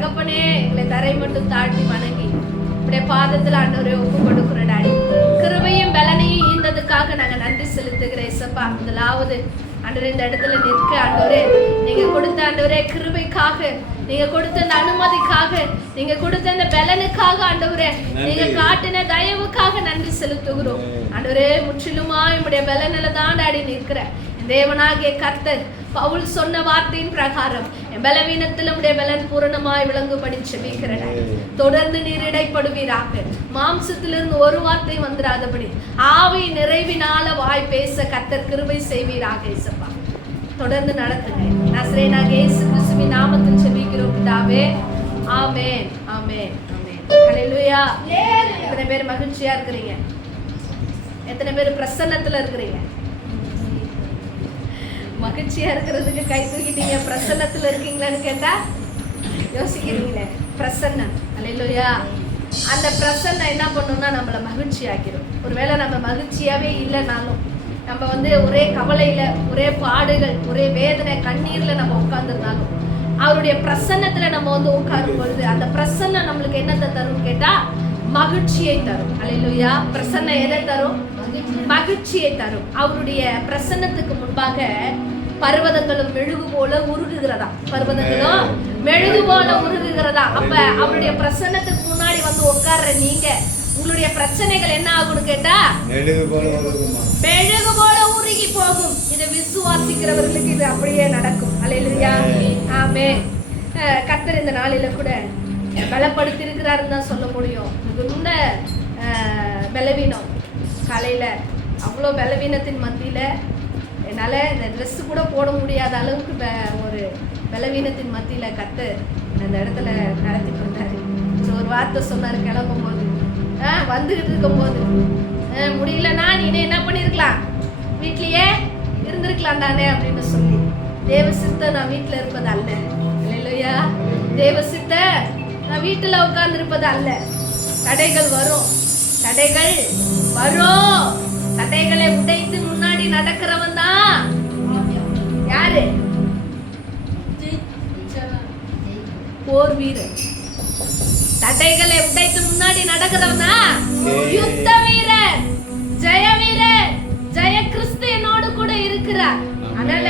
தகப்பனே, எங்களை தரை மட்டும் தாழ்த்தி வணங்கி உடைய பாதத்தில் ஆண்டவரே ஒப்பு கொடுக்கிற டாடி. கிருபையும் பலனையும் ஈந்ததுக்காக நாங்க நன்றி செலுத்துகிறேன் ஏசப்பா. முதலாவது ஆண்டவரே இந்த இடத்துல நிற்க ஆண்டவரே, நீங்க கொடுத்த ஆண்டவரே கிருபைக்காக, நீங்க கொடுத்த இந்த அனுமதிக்காக, நீங்க கொடுத்த இந்த பலனுக்காக ஆண்டவரே, நீங்க காட்டின தயவுக்காக நன்றி செலுத்துகிறோம் ஆண்டவரே. முற்றிலுமா என்னுடைய பலனில தான் டாடி நிற்கிறேன். தேவனாகிய கர்த்தர் பவுல் சொன்ன வார்த்தையின் பிரகாரம் என் பலவீனத்தில் உடைய பலன் பூரணமாய் விளங்கும்படி செபிக்கிறேன். தொடர்ந்து நீர் இடைப்படுவீராக. மாம்சத்திலிருந்து ஒரு வார்த்தை வந்துடாதபடி ஆவி நிறைவினால வாய் பேச கர்த்தர் கிருபை செய்வீராக இயேசுப்பா. தொடர்ந்து நடத்துங்க. நசரேயனாகிய இயேசு கிறிஸ்துவின் நாமத்தில் செபிக்கிறோம் பிதாவே. ஆமென், ஆமென், ஆமென். ஹல்லேலூயா. எத்தனை பேர் மகிழ்ச்சியா இருக்கிறீங்க? எத்தனை பேர் பிரசன்னத்துல இருக்கிறீங்க? மகிழ்ச்சியா இருக்கிறதுக்கு கை தூக்கிட்டீங்க. பிரசன்னத்துல இருக்கீங்களான்னு கேட்டா யோசிக்கிறீங்களே. பிரசன்னம், அல்லேலூயா. அந்த பிரசன்னம் என்ன பண்ணும்னா நம்மளை மகிழ்ச்சி ஆக்கிடும். ஒருவேளை நம்ம மகிழ்ச்சியாவே இல்லைனாலும், நம்ம ஒரே கவலையில, ஒரே பாடுகள், ஒரே வேதனை, கண்ணீர்ல நம்ம உட்கார்ந்துருந்தாலும், அவருடைய பிரசன்னத்துல நம்ம உட்காரும் பொழுது அந்த பிரசன்னம் நம்மளுக்கு என்னத்தை தரும் கேட்டா மகிழ்ச்சியை தரும். அல்லேலூயா. பிரசன்னம் எதை தரும்? மகிழ்ச்சியை தரும். அவருடைய பிரசன்னத்துக்கு முன்பாக பர்வதங்களும் மெழுகு போல உருகுகிறதா. பர்வதங்களும் மெழுகு போல உருகுகிறதா. அப்ப அவருடைய பிரசன்னத்துக்கு முன்னாடி உட்கார்ற நீங்க, உங்களுடைய பிரச்சனைகள் என்ன ஆகும்னு கேட்டா மெழுகு போல உருகி போகும். இதை விசுவாசிக்கிறவர்களுக்கு இது அப்படியே நடக்கும். அல்லேலூயா. ஆமென். கர்த்தர் இந்த நாளில கூட பலப்படுத்தி இருக்கிறாருன்னு தான் சொல்ல முடியும். மிகுந்த பலவீனம். காலையில அவ்வளோ பலவீனத்தின் மத்தியில என்னால் இந்த ட்ரெஸ்ஸு கூட போட முடியாத அளவுக்கு ஒரு பலவீனத்தின் மத்தியில கர்த்தர் அந்த இடத்துல நடத்திட்டு இருந்தாரு. ஒரு வார்த்தை சொன்னார் கிளம்பும் போது, வந்துகிட்டு இருக்கும் போது, முடியலன்னா நீ என்ன பண்ணிருக்கலாம், வீட்லயே இருந்திருக்கலாம் தானே அப்படின்னு சொல்லி. தேவ சித்த நான் வீட்டுல இருப்பது அல்ல. இல்லையா? தேவ சித்த நான் வீட்டுல உட்கார்ந்து இருப்பது அல்ல. தடைகள் வரும், தடைகள் வரும். தடைகளை உடைத்து முன்னாடி நடக்கிறவன் தான் யாரு? போர் வீரன். தடைகளை உடைத்து முன்னாடி நடக்கிறவன் தான் யுத்த வீரன், ஜெய வீரன். ஜெய கிறிஸ்து என்னோடு கூட இருக்கிறார். அதனால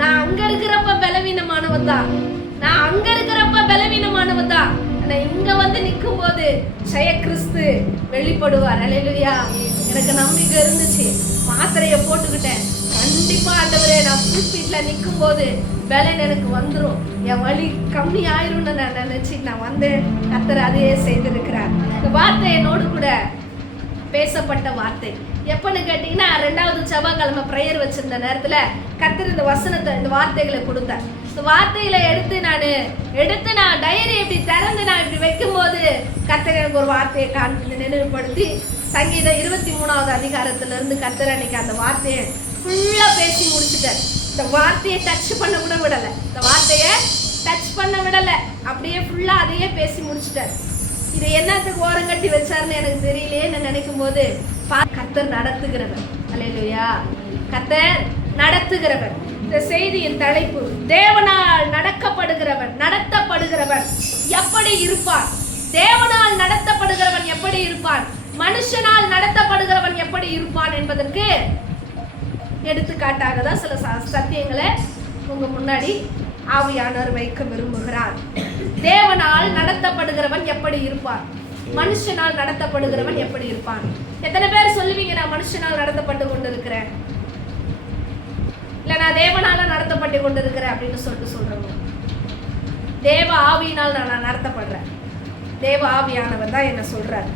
நான் அங்க இருக்கிறப்ப பலவீனமானவன் தான், நான் அங்க இருக்கிறப்ப பலவீனமானவன் தான். இங்க நிக்கும் போது ஜெய கிறிஸ்து வெளிப்படுவார். அல்லேலூயா. எனக்கு நம்பிக்கை இருந்துச்சு. மாத்திரையை போட்டுக்கிட்டேன். கண்டிப்பா ஆண்டவரே நான் ஃபுல் ஸ்பீட்ல நிற்கும் போது பலன் எனக்கு வந்துடும், என் வலி கம்மி ஆயிரும்னு நான் நினைச்சு நான் வந்தேன். கர்த்தர் அதையே செய்திருக்கிறார். இந்த வார்த்தை என்னோடு கூட பேசப்பட்ட வார்த்தை எப்பன்னு கேட்டீங்கன்னா, 2வது செவ்வாய்க்கிழமை பிரேயர் வச்சிருந்த நேரத்துல கர்த்தர் இந்த வசனத்தை, இந்த வார்த்தைகளை கொடுத்தார். இந்த வார்த்தைகளை எடுத்து நான் டைரி இப்படி திறந்து நான் இப்படி வைக்கும் போது கர்த்தர் எனக்கு ஒரு வார்த்தையை நினைவுபடுத்தி, சங்கீதம் 23வது அதிகாரத்துல இருந்து கர்த்தர் அன்னைக்கு அந்த வார்த்தையை ஃபுல்லா பேசி முடிச்சுட்டார். இந்த வார்த்தையை டச் பண்ண கூட விடல, இந்த வார்த்தையை டச் பண்ண விடல, அப்படியே ஃபுல்லா அதையே பேசி முடிச்சுட்டார். இதை என்னத்துக்கு ஓரங்கட்டி வச்சாருன்னு எனக்கு தெரியலையேன்னு நினைக்கும் போது, கர்த்தர் நடத்துகிறவர். அல்லேலூயா. கர்த்தர் நடத்துகிறவர். இந்த செய்தியின் தலைப்பு, தேவனால் நடக்கப்படுகிறவர், நடத்தப்படுகிறவர் எப்படி இருப்பார்? தேவனால் நடத்தப்படுகிறவன் எப்படி இருப்பான், மனுஷனால் நடத்தப்படுகிறவன் எப்படி இருப்பான் என்பதற்கு எடுத்துக்காட்டாக தான் சில சத்தியங்களை உங்க முன்னாடி ஆவியானவர் வைக்க விரும்புகிறார். தேவனால் நடத்தப்படுகிறவன் எப்படி இருப்பான், மனுஷனால் நடத்தப்படுகிறவன் எப்படி இருப்பான்? எத்தனை பேர் சொல்லுவீங்க நான் மனுஷனால் நடத்தப்பட்டு கொண்டிருக்கிறேன், இல்ல நான் தேவனால நடத்தப்பட்டு கொண்டிருக்கிறேன் அப்படின்னு சொல்றேன். தேவ ஆவியினால் நான் நடத்தப்படுறேன். தேவ ஆவியானவர் தான் என்ன சொல்றாரு.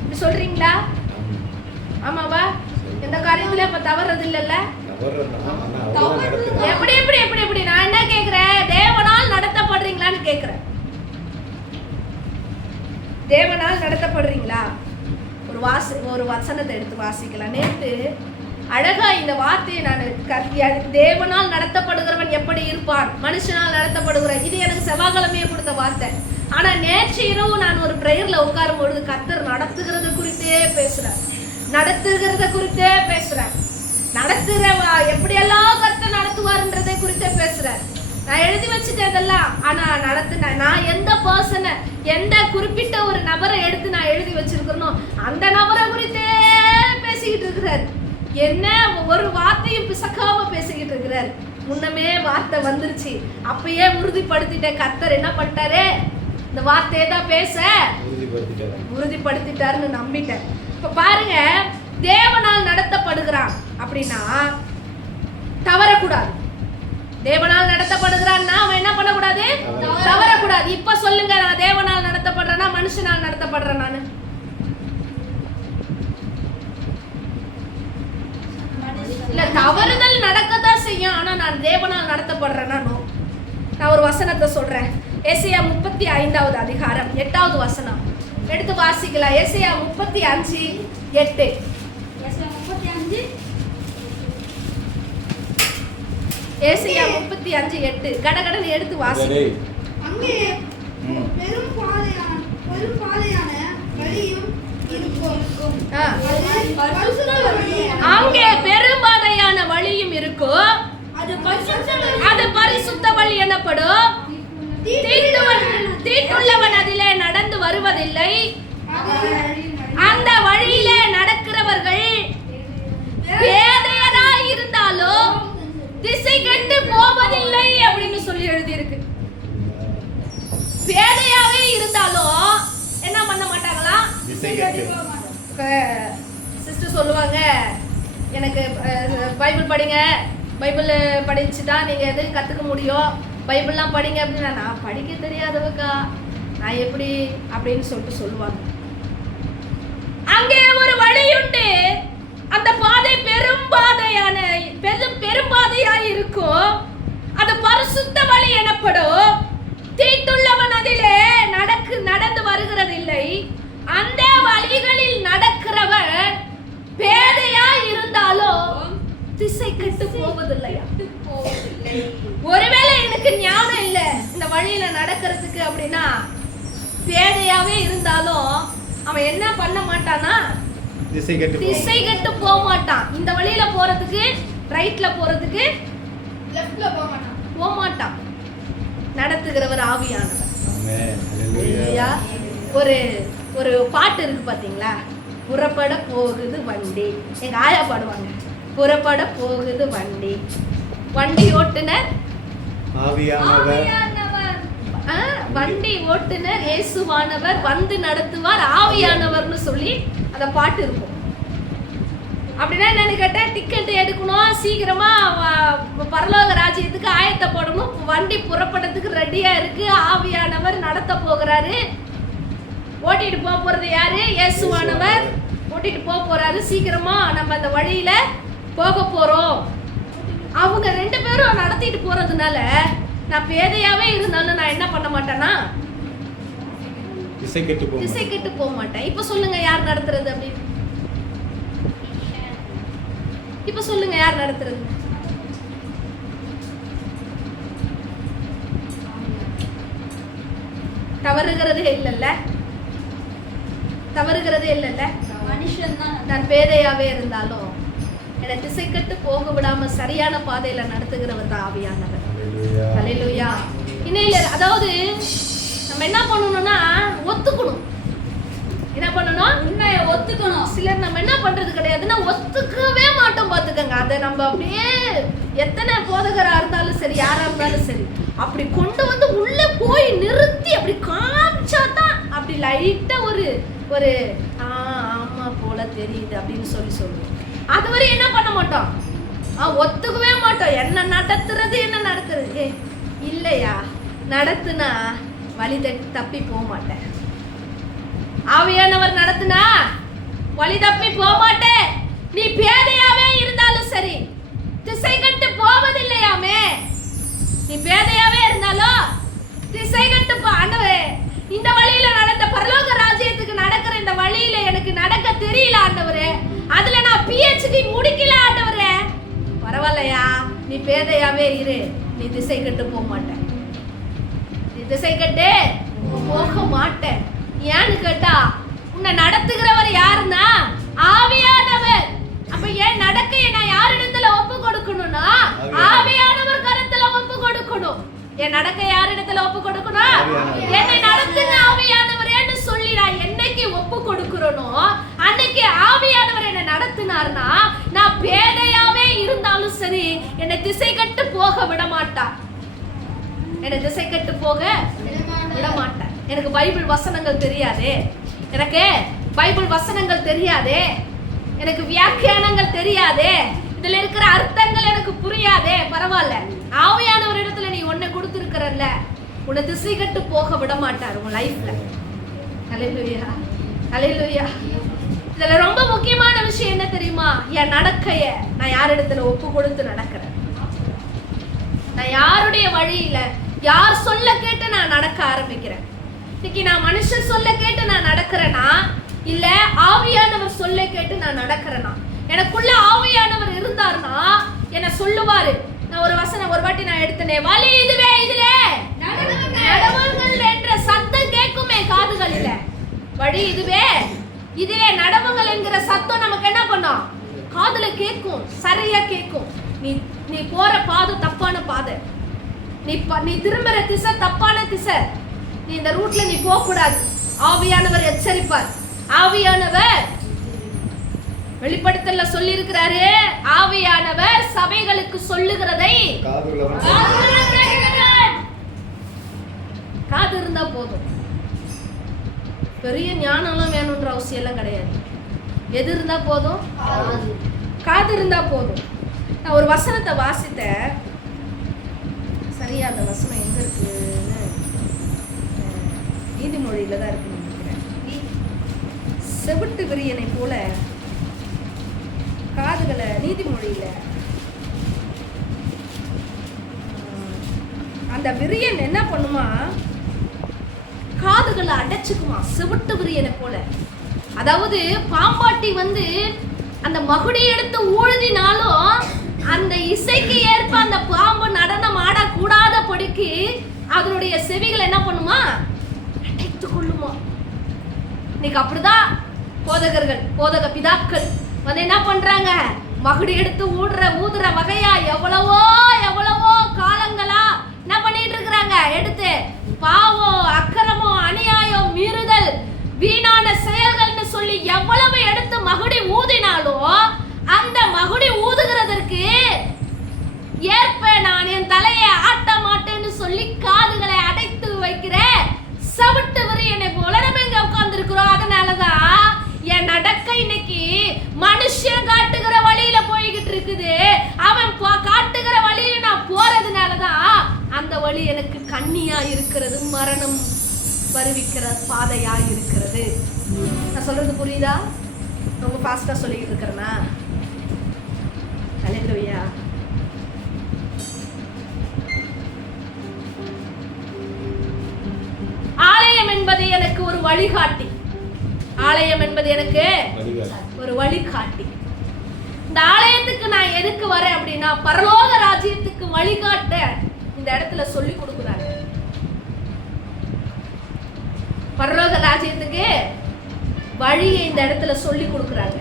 இப்படி சொல்றீங்களா? ஆமாவா? எந்த காரியத்துல இப்ப தவறது இல்லைல்ல? எப்படி எப்படி எப்படி எப்படி நான் என்ன கேக்குறேன், தேவனால் நடத்தப்படுறீங்களான்னு கேக்குறேன். தேவனால் நடத்தப்படுறீங்களா? ஒரு வசனத்தை எடுத்து வாசிக்கலாம். நேற்று அழகா இந்த வார்த்தையை நான் தேவனால் நடத்தப்படுகிறவன் எப்படி இருப்பான், மனுஷனால் நடத்தப்படுகிறவன், இது எனக்கு செவ்வாய்க்கிழமையே கொடுத்த வார்த்தை. ஆனா நேற்று இரவு நான் ஒரு பிரேயர்ல உட்காரும் பொழுது கர்த்தர் நடத்துகிறது குறித்தே பேசுறேன், நடத்துகிறத குறித்தே பேசுறேன், நடத்துகிற எப்படியெல்லாம் கர்த்தர் நடத்துவார்ன்றதை குறித்தே பேசுறேன். நான் எழுதி வச்சுட்டேன் இதெல்லாம். ஆனா நான் எந்த பர்சனை, எந்த குறிப்பிட்ட ஒரு நபரை எடுத்து நான் எழுதி வச்சிருக்கிறனோ அந்த நபரை குறித்தே பேசிக்கிட்டு இருக்கிறார். என்ன ஒரு வார்த்தையும் பிசக்காம பேசிக்கிட்டு இருக்கிறார். முன்னமே வார்த்தை வந்துருச்சு, அப்பயே உறுதிப்படுத்திட்டேன். கர்த்தர் என்ன பண்ணிட்டாரு, இந்த வார்த்தையை தான் பேச உறுதிப்படுத்திட்டாருன்னு நம்பிட்டேன். இப்ப பாருங்க, தேவனால் நடத்தப்படுகிறான் அப்படின்னா தவறக்கூடாது. தேவனால் நடத்தப்படுகிறான்னா அவன் என்ன பண்ணக்கூடாது, தவறக்கூடாது. இப்ப சொல்லுங்க, நான் தேவனால் நடத்தப்படுறேன்னா மனுஷனால் நடத்தப்படுறேன்? நானு இல்ல, தவறுதல் நடக்கத்தான் செய்யும். ஆனா நான் தேவனால் நடத்தப்படுறேன்னா நோ. நான் ஒரு வசனத்தை சொல்றேன். ஏசாயா 35வது அதிகாரம் 8வது வசனம் எடுத்து வாசிக்கலாம். ஏசாயா 35:8. ஏசாயா 35:8 கடகடன்னு எடுத்து வாசிங்க. அங்கே பெரும் பாதையான வழியும் இருக்கும். அங்கே பெரும்பாதையான வழியும் இருக்கும். அது பரிசுத்த வழி எனப்படும். தீட்டுள்ளவன் அதிலே நடந்து வருவதில்லை. அந்த வழியிலே நடக்கிறவர்கள் பேதையராய் இருந்தாலும் திசை கெட்டு போவதில்லை அப்படின்னு சொல்லி எழுதி இருக்கு. பேதையாவே இருந்தாலும் என்ன பண்ண மாட்டாங்களா, சிஸ்டர் சொல்லுவாங்க, எனக்கு பைபிள் படிங்க, பைபிள் படிச்சுதான் நீங்க எது கத்துக்க முடியும், பைபிள்லாம் படிங்க அப்படின்னா நான் படிக்க தெரியாதவக்கா நான் எப்படி அப்படின்னு சொல்லிட்டு சொல்லுவாங்க. அங்கே ஒரு வழியுண்டு, அந்த பாதை பெரும்பாதையான பெரும்பாதையாய் இருக்கும். அது பரிசுத்த வழி எனப்படும். தீட்டுள்ளவன் அதிலே நடந்து வருகிறதில்லை. அந்த வழிகளில் நடக்கிறவன் பேதையாய் இருந்தாலும் திசை கெட்டு போவதில்லையா? ஒருவேளை எனக்கு ஞானம் இல்ல இந்த வழியில நடக்கிறதுக்கு அப்படின்னா, பேதையாவே இருந்தாலும் அவன் என்ன பண்ண மாட்டானா, திசை கெட்டு போக மாட்டான். இந்த வழியில போறதுக்கு, ரைட்ல போறதுக்கு லெஃப்ட்ல போக மாட்டான். நடத்துகிறவர் ஆவியானவர். ஒரு பாட்டு இருக்கு பாத்தீங்களா, புறப்பட போகுது வண்டி. எங்க ஆயா பாடுவாங்க, புறப்பட போகுது வண்டி, வண்டி ஓட்டுனர் ஆவியானவர், வண்டி ஓட்டுனர் இயேசுவானவர், வந்து நடத்துவார் ஆவியானவர்னு சொல்லி அந்த பாட்டு இருக்கும். அப்படின்னா என்னன்னு கேட்டா, டிக்கெட் எடுக்கணும், சீக்கிரமா பரலோக ராஜ்யத்துக்கு ஆயத்தப்படணும், வண்டி புறப்படத்துக்கு ரெடியா இருக்கு, ஆவியானவர் நடத்த போகிறாரு. ஓட்டிட்டு போறது யாரு, இயேசுவானவர் ஓட்டிட்டு போறாரு. சீக்கிரமா நம்ம அந்த வழியில போக போறோம். அவங்க ரெண்டு பேரும் நடத்திட்டு போறதுனால நான் பேதையாவே இருந்தாலும் நான் என்ன பண்ண மாட்டேன்னா, திசை கெட்டு போக மாட்டேன். இப்ப சொல்லுங்க, யார் நடத்துறது அப்படின்னு? இப்ப சொல்லுங்க, யார் நடத்துறது? தவறுகிறதே இல்லல்ல, மனுஷன் தான். நான் பேதையாவே இருந்தாலும் என்னை திசை கட்டு போக விடாம சரியான பாதையில நடத்துகிறவர் தான் ஆவியானவர். ஹல்லேலூயா. இன்னையில அதாவது நம்ம என்ன பண்ணணும்னா, ஒத்துக்கணும். என்ன பண்ணணும், உண்மையை ஒத்துக்கணும். சிலர் நம்ம என்ன பண்றது கிடையாதுன்னா, ஒத்துக்கவே மாட்டோம். பாத்துக்கங்க, அதை நம்ம அப்படியே எத்தனை போதகரா இருந்தாலும் சரி, யாரா இருந்தாலும் சரி, அப்படி கொண்டு வந்து உள்ள போய் நிறுத்தி அப்படி காமிச்சாதான் அப்படி லைட்டா ஒரு ஆமா போல தெரியுது அப்படின்னு சொல்லுவோம். அதுவரை என்ன பண்ண மாட்டோம், ஒத்துக்கவே மாட்டோம். என்ன நடத்துறது இல்லையா, நடத்துனா வழி தப்பி போக மாட்டேன். ஆவியானவர் நடத்துனா வழி தப்பி போக மாட்டேன். நீ பேதையாவே இருந்தாலும் சரி, திசை கட்டு போவதில்லையாமே. நீ பேதையாவே இருந்தாலும் திசை கட்டு ஆண்டவரே, இந்த வழியில நடந்த பரலோக ராஜ்யத்துக்கு நடக்கிற இந்த வழியில எனக்கு நடக்க தெரியல ஆண்டவரே, அதுல நான் PhD முடிக்கல ஆண்டவரே, பரவாயில்லையா, நீ பேதையாவே இரு, நீ திசை கட்டு போக மாட்டேன். நீ திசை கட்டு போக மாட்டேன். ஏன்னு கேட்டா, உன்னை நடத்துகிறவர் யாருன்னா ஆவியானவர். அப்ப ஏன் நடக்கையை நான் யாரிடத்துல ஒப்பு கொடுக்கணும்னா, ஆவியானவர் கருத்துல ஒப்பு கொடுக்கணும். என் நடக்க யாரிடத்துல ஒப்பு கொடுக்கணும்? என்னை நடத்துங்க ஆவியானவரேன்னு சொல்லி நான் என்னைக்கு ஒப்பு கொடுக்கிறேனோ அன்னைக்கு ஆவியானவர் என்னை நடத்தினார்னா நான் பேதையாவே இருந்தாலும் சரி என்னை திசை கட்டு போக விட மாட்டார். என்னை திசை கட்டு போக விட மாட்டார். எனக்கு பைபிள் வசனங்கள் தெரியாதே, எனக்கு பைபிள் வசனங்கள் தெரியாதே, எனக்கு வியாக்கியானங்கள் தெரியாதே, இதுல இருக்கிற அர்த்தங்கள் எனக்கு புரியாதே, பரவாயில்ல, ஆவியானவர் இடத்துல நீ ஒன்னை கொடுத்திருக்கிறல்ல, உன்னை திசை கட்டு போக விட மாட்டார் உன் லைஃப்ல. ஹல்லேலூயா, ஹல்லேலூயா. இதுல ரொம்ப முக்கியமான விஷயம் என்ன தெரியுமா? என் நடக்கைய நான் யார் இடத்துல ஒப்பு கொடுத்து நடக்கிறேன். நான் யாருடைய வழியில, யார் சொல்ல கேட்டு நான் நடக்க ஆரம்பிக்கிறேன். இன்னைக்கு நான் மனுஷன் சொல்ல கேட்டு நான் நடக்கிறேனா, இல்ல ஆவியானவர் சொல்ல கேட்டு நான் நடக்கிறேனா? எனக்குள்ள ஆவியானவர் இருந்தார்னா என்ன சொல்லுவாரு. நான் ஒரு வசனம் ஒரு வாட்டி நான் எடுத்தனே, வழி இதுவே, இதிலே நடவுங்கள் என்ற சத்தம் கேட்குமே காதுகளில. வழி இதுவே, இதிலே நடவுங்கள் என்கிற சத்தம் நமக்கு என்ன பண்ணும்? காதுல கேட்கும், சரியா கேட்கும். நீ போற பாதை தப்பான பாதை, நீ திரும்புற திசை தப்பான திசை, நீ இந்த ரூட்ல நீ போக கூடாது. ஆவியானவர் எச்சரிப்பார். ஆவியானவர் வெளிப்படுத்தல சொல்லி இருக்கிறாரு, ஆவியானவர் சபைகளுக்கு சொல்லுகிறதை காது இருந்தா போதும். பெரிய ஞானம்லாம் வேணும்ன்ற அவசியம் எல்லாம் கிடையாது. எது இருந்தா போதும்? காது இருந்தா போதும். நான் ஒரு வசனத்தை வாசித்தேன், சரியா அந்த வசனம் எங்க இருக்குன்னு நீதிமொழியில தான் இருக்குன்னு நினைக்கிறேன். செவிட்டு விரியனை போல காதுகளை, நீதிமொழியில அந்த விரியன் என்ன பண்ணுமா, காதுகளை அடைச்சுக்குமா செவிட்டு விரியனை போல. அதாவது பாம்பாட்டி அந்த மகுடி எடுத்து ஊழுதினாலும் அந்த இசைக்கு ஏற்ப அந்த பாம்பு நடனம் ஆடக்கூடாத படிக்கு அதனுடைய செவிகள் என்ன பண்ணுமா, அடைத்து கொள்ளுமா. இன்னைக்கு அப்படிதான் போதகர்கள், போதக பிதாக்கள் என்ன பண்றாங்க, மகுடி எடுத்து ஊதுற வகையா எவ்வளவோ காலங்களா என்ன பண்ணிட்டு இருக்கிறாங்க, எடுத்து பாவம், அக்கிரமம், அநியாயம், மீறுதல், வீணான செயல்கள்னு சொல்லி எவ்வளவு எடுத்து மகுடி ஊதினாலும் அந்த மகுடி ஊதுகிறதற்கு ஏற்ப நான் என் தலையை ஆட்ட மாட்டேன்னு சொல்லி காதுகளை அடைத்து வைக்கிற சவிட்டு விரியனை போல நம்ம இங்க உட்கார்ந்து இருக்கிறோம். அதனாலதான் என் நடக்க இன்னைக்கு மனுஷன் காட்டுகிற வழியில போய்கிட்டு இருக்குது. அவன் காட்டுகிற வழியில நான் போறதுனாலதான் அந்த வழி எனக்கு கண்ணியா இருக்கிறது, மரணம் வருவிக்கிற பாதையா இருக்கிறது. நான் சொல்றது புரியுதா? ரொம்ப ஃபாஸ்டா சொல்லிட்டு இருக்கிறேனா? ஹல்லேலூயா. ஆலயம் என்பது எனக்கு ஒரு வழிகாட்டி. ஆலயம் என்பது எனக்கு ஒரு வழிகாட்டி. இந்த ஆலயத்துக்கு நான் எதுக்கு வரேன் அப்படின்னா, பரலோக ராஜ்யத்துக்கு வழிகாட்ட இந்த இடத்துல சொல்லி கொடுக்குறாங்க. பரலோக ராஜ்யத்துக்கு வழியை இந்த இடத்துல சொல்லி கொடுக்குறாங்க.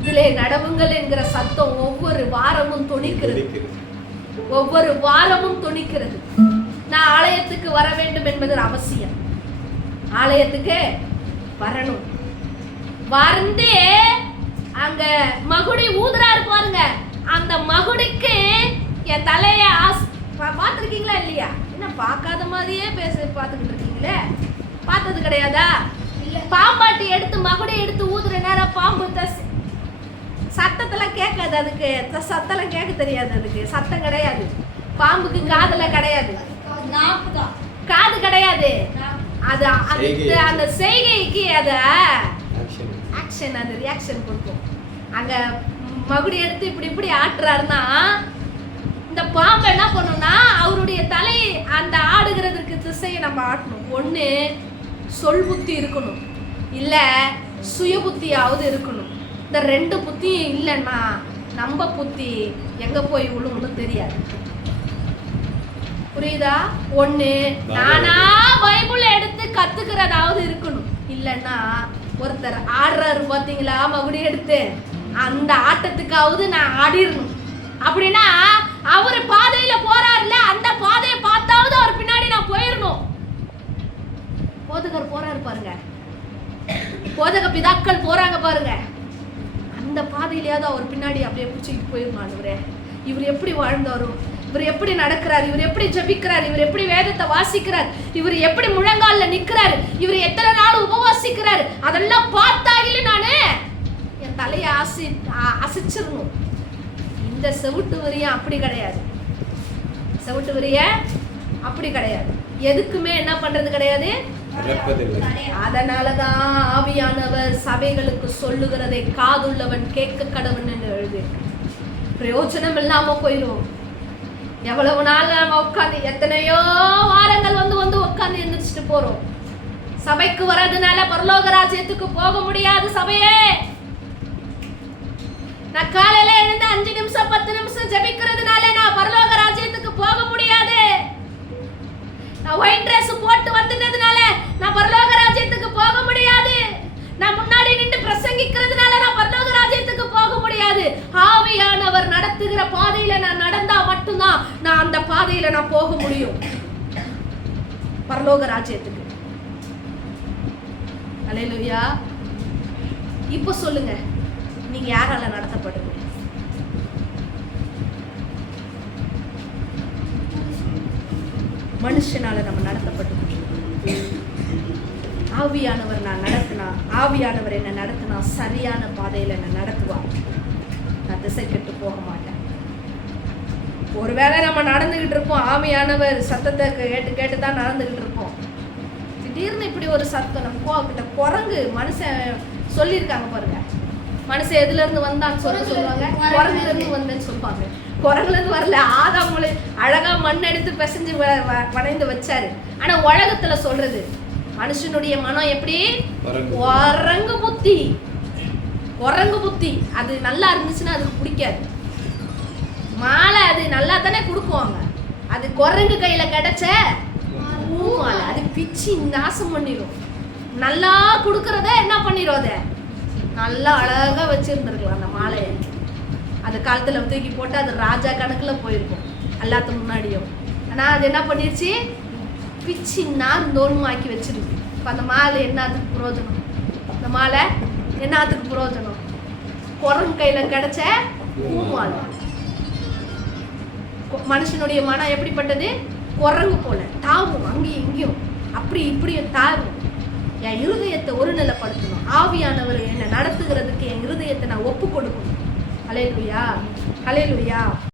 இதிலே நடவுங்கள் என்கிற சத்தம் ஒவ்வொரு வாரமும் தொனிக்கிறது. நான் ஆலயத்துக்கு வர வேண்டும் என்பது அவசியம். ஆலயத்துக்கு வரணும். வந்து அங்க மகுடி ஊதுறாரு பாருங்க, அந்த மகுடிக்கு என் தலைய பார்த்துருக்கீங்களா இல்லையா? என்ன பார்க்காத மாதிரியே பார்த்துக்கிட்டு இருக்கீங்களே, பார்த்தது கிடையாதா? பாம்பாட்டி எடுத்து மகுடி எடுத்து ஊதுற நேரம் பாம்பு சத்தத்தெல்லாம் கேட்காது, அதுக்கு சத்தெல்லாம் கேட்க தெரியாது, அதுக்கு சத்தம் கிடையாது. பாம்புக்கு காதுல கிடையாது, காது கிடையாது. அது அந்த செய்கைக்கு அத ஆக்ஷன், அது ரியாக்ஷன் கொடுக்கும். அங்க மகுடி எடுத்து இப்படி ஆட்டுறாருன்னா இந்த பாம்பு என்ன பண்ணும்னா அவருடைய தலை அந்த ஆடுகிறதுக்கு திசையை நம்ம ஆட்டணும். ஒண்ணு சொல் புத்தி இருக்கணும், இல்ல சுய புத்தியாவது இருக்கணும். இந்த ரெண்டு புத்தியும் இல்லைன்னா நம்ம புத்தி எங்க போய் விழும்னு தெரியாது. புரியுதா? ஒண்ணு நானா பைபிள் எடுத்து கத்துக்கிறதாவது இருக்கணும், இல்லைன்னா ஒருத்தர் ஆடுறாரு பாத்தீங்களா மகுடி எடுத்து, அந்த ஆட்டத்துக்காவது நான் ஆடிடணும். அப்படின்னா அவர் பாதையில போறாருல, அந்த பாதையை பார்த்தாவது அவர் பின்னாடி நான் போயிடணும். போதகர் போறாரு பாருங்க, போதக பிதாக்கள் போறாங்க பாருங்க, அந்த பாதையிலேயாவது அவர் பின்னாடி அப்படியே பிடிச்சிட்டு போயிடணும். ஆண்டவரே, இவர் எப்படி வாழ்ந்தாரோ, இவர் எப்படி நடக்கிறார், இவர் எப்படி ஜெபிக்கிறார், இவர் எப்படி வேதத்தை வாசிக்கிறார், இவர் எப்படி முழங்கால்ல நிக்கிறார், இவர் எத்தனை நாள் உபவாசிக்கிறார், அதெல்லாம் பார்த்தாகில நானு என் தலையை அசைச்சிடணும். இந்த செவுட்டு வரிய அப்படி கிடையாது, செவுட்டு வரிய அப்படி கிடையாது, எதுக்குமே என்ன பண்றது கிடையாது. அதனாலதான் ஆவியானவர் சபைகளுக்கு சொல்லுகிறதை காதுள்ளவன் கேட்க கடவன் என்று எழுதி. பிரயோஜனம் இல்லாம போயிடும். எவ்வளவு நாள் நாம உட்காந்து, எத்தனையோ வாரங்கள் வந்து உட்காந்து எந்திரிச்சிட்டு போறோம். சபைக்கு வர்றதுனால பரலோக ராஜ்யத்துக்கு போக முடியாது. சபையே, நான் காலையில எழுந்து 5 நிமிஷம் 10 நிமிஷம் ஜெபிக்கிறதுனால நான் பரலோக ராஜ்யத்துக்கு போக முடியாது. நான் ஒயிட் ட்ரெஸ் போட்டு வந்ததுனால நான் பரலோக ராஜ்யத்துக்கு போக முடியாது. நான் முன்னாடி நின்று பிரசங்கிக்கிறதுனால நான் பரலோக ராஜ்யத்துக்கு போக முடியாது. ஆவியானவர் நடத்துகிற பாதையில நான் நடந்தா மட்டும்தான் நான் அந்த பாதையில நான் போக முடியும் பரலோக ராஜ்யத்துக்கு. அல்லேலூயா. இப்ப சொல்லுங்க, நீங்க யாரால நடத்தப்படுங்க? மனுஷனால நம்ம நடத்தப்பட்டு. ஆவியானவர் நான் நடத்தினா, ஆவியானவர் என்ன நடத்தினா சரியான பாதையில என்ன நடத்துவார். நான் திசை கெட்டு போக மாட்டேன். ஒருவேளை நம்ம நடந்துகிட்டு இருப்போம், ஆவியானவர் சத்தத்தை கேட்டு தான் நடந்துகிட்டு இருப்போம். திடீர்னு இப்படி ஒரு சத்தம் நம்ம போகிட்ட, குரங்கு மனுஷன் சொல்லியிருக்காங்க பாருங்க, மனுஷன் எதுல இருந்து வந்தான்னு சொல்லுவாங்க, குரங்குல இருந்து வந்தேன்னு சொல்லுவாங்க. குரங்குல இருந்து வரல, ஆதாமுல அழகா மண் எடுத்து பிசைஞ்சு வளைந்து வச்சாரு. ஆனா உலகத்துல சொல்றது மனுஷனுடைய மனம் எப்படி? குரங்கு புத்தி. குரங்கு புத்தி அது நல்லா இருந்துச்சுன்னா அதுக்கு பிடிக்காது. மாலை அது நல்லா தானே கொடுக்குவாங்க, அது குரங்கு கையில கிடைச்ச மாலை அது பிச்சு நாசம் பண்ணிடும். நல்லா கொடுக்கறத என்ன பண்ணிடும், அதை நல்லா அழகா வச்சிருந்துருக்கலாம் அந்த மாலையை. அந்த காலத்துல தூக்கி போட்டு அது ராஜா கணக்குல போயிருக்கும் எல்லாத்துக்கு முன்னாடியும். ஆனா அது என்ன பண்ணிருச்சு, பிச்சு நோன்மாக்கி வச்சிருக்கு. இப்போ அந்த மாலை என்னத்துக்கு புரோஜனம்? அந்த மாலை என்னத்துக்கு புரோஜனம்? குரங்கு கையில கிடைச்ச பூமாலை. மனுஷனுடைய மனம் எப்படிப்பட்டது? குரங்கு போல தாவும், அங்கேயும் இங்கேயும் அப்படி இப்படியும் தாவும். என் இருதயத்தை ஒருநிலைப்படுத்தணும். ஆவியானவர் என்னை நடத்துகிறதுக்கு என் இருதயத்தை நான் ஒப்பு கொடுக்கணும். அல்லேலூயா, அல்லேலூயா.